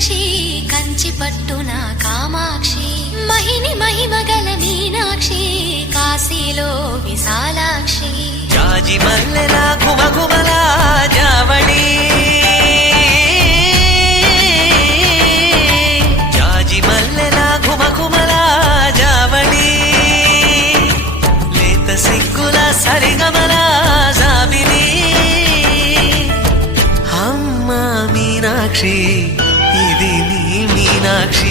మీనాక్షి కంచి పట్టున కామాక్షి మహిని మహిమగల మీనాక్షి కాశీలో విశాలాక్షి జాజి మల్లెల ఘుమఘుమల జావళి జాజి మల్లెల ఘుమఘుమల జావళి లేత సిగ్గుల సరిగమల జాబిలి అమ్మ మీనాక్షి ఇది నీ మీనాక్షి